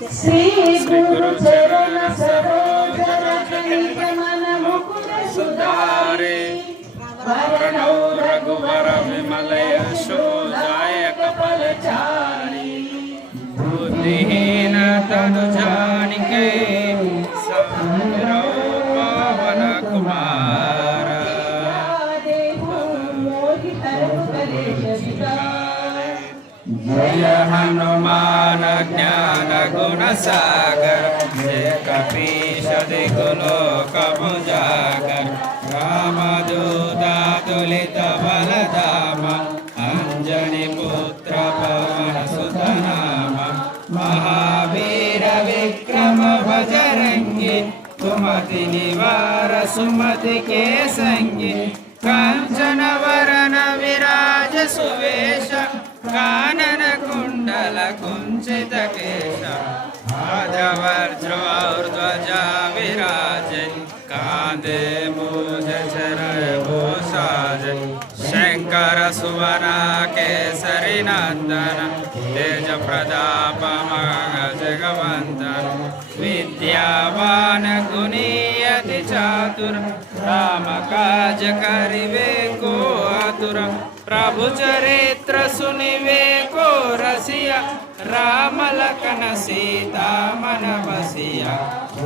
श्री गुरु चरण सरोज रजनित मन मुकुट सुधारे वरणौ रघुवर विमल यशोदाय कपल चारी बुद्धिहीन तनु जानिके समरो पवन कुमार देहु जय हनुमान ज्ञान गुण सागर जय कपीश दिगुलोक मुजागर रामदूता तुलित बलधाम अंजनी पुत्र पवन सुतनाम महावीर विक्रम भजरंगी तुमति निवार सुमति के संगी कांचन वरन विराज सुवेश కానన కుండల కుంచిత కేశ పాదవర్ధ్రవర్ధ్వజ విరాజన్ కాందే భూజ చరణ భూషాజన్ శంకర సువన కేసరి నందన తేజ ప్రతాప జగవందన విద్యావాన్ గుణీయతి చాతుర్ రామ కాజ కరివే ప్రభు చరిత్ర సునివేకో రసియ రామలకన సీతామన వసియ.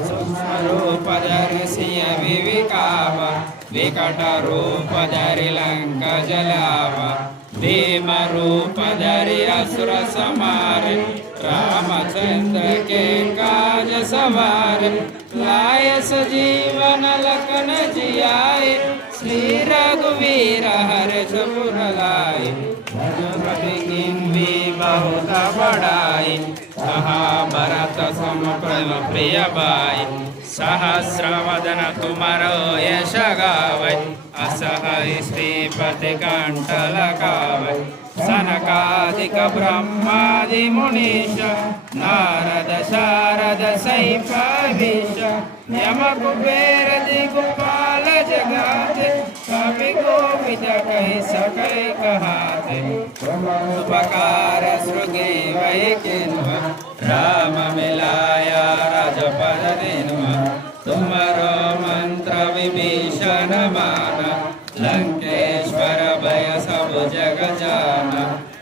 సూక్ష్మరూప దర్శియ వివికావ వికట రూప దరి లంక జలావ. భీమ రూప దరి అసుర సమారి. रूप के काज सवार लाय सजीवन लखन जियाए श्री रघुवीर हर सपुर लाए। बहुत बड़ाई सहा भरत सम प्रेम प्रिय बाई सहस्रवदन तुमरो यश गावै। असहै श्रीपति कंठ लगावै सनकादिक ब्रह्मादि मुनीश, नारद शारद सैफ यम कुबेर दिगुपाल जगात, कवि गोविद कहि सकै कहाते। उपकार सृगे वै किन्व राम मिलाया राजपद दिन्व तुमरो मंत्र विभीषण माना लंकेश्वर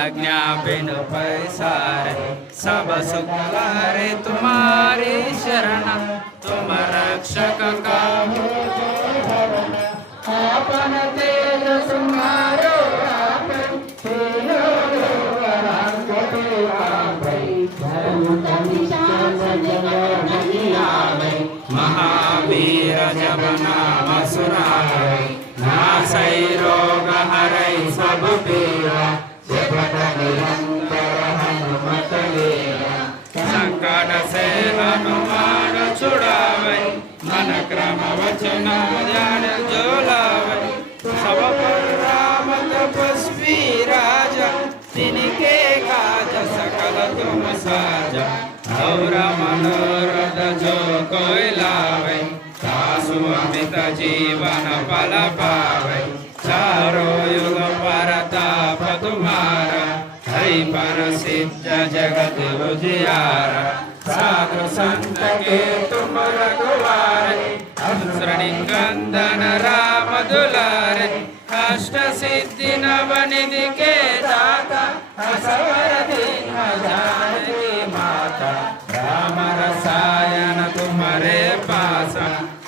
तनाज्ञा बिन पैसारे सब सुख लारे तुम्हारी शरण तुम रक्षक का आपन तेज सुमारो महावीर जब नाम सुनावे नासै रोग हरै सब पीरा సంకట సేవను మాడు చూడవై మన క్రమ వచన ధ్యాన జోలవై సభ రామత పుష్పీ రాజ తినికే కాజ సకల తుమ సాజ సౌర మనోరథ జో కోయిలావై దాసు అమిత జీవన ఫల పావై చారో యుగ పరతాప తుమార जीवन फल पावे चारो युग परताप तुम्हारा हरि पर सिद्ध जगत उजियारा साधु संत के तुम रघुवारे श्रणी कंदन राम दुलारे अष्ट सिद्धि नवनिधि के दाता असवर दीन जानकी माता राम रसायन तुम्हारे पास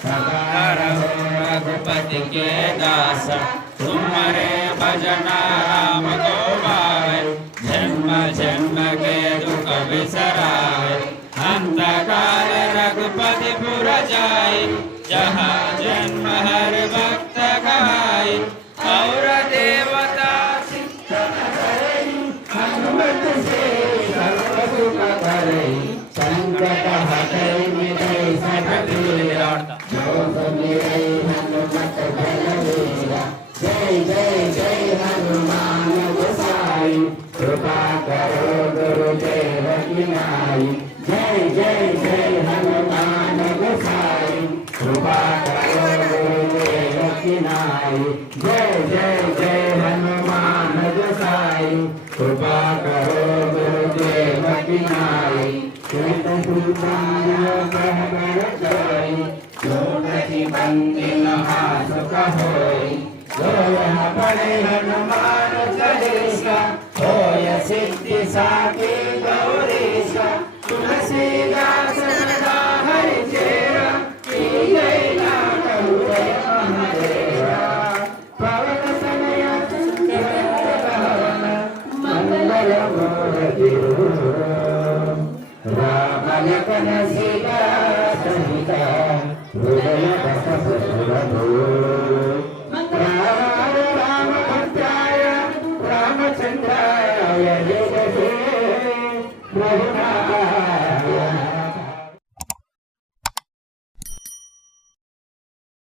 सदा रघुपति के दास जाए जहाँ जन्म हर भक्त गाय और देवता हनुमत से संकट हटै मिटै जो सुमिरै नाई जय जय जय हनुमान गोसाई। कृपा करो गुरुदेव की नाई श्वेत सुताय कहबर जोई लोकहि बंदी महासुख होई। लोयः पड़े हनुमान चालीसा। होय सिद्धि साकी రామలకన సీతా సహిత హృదయ రస సురభూ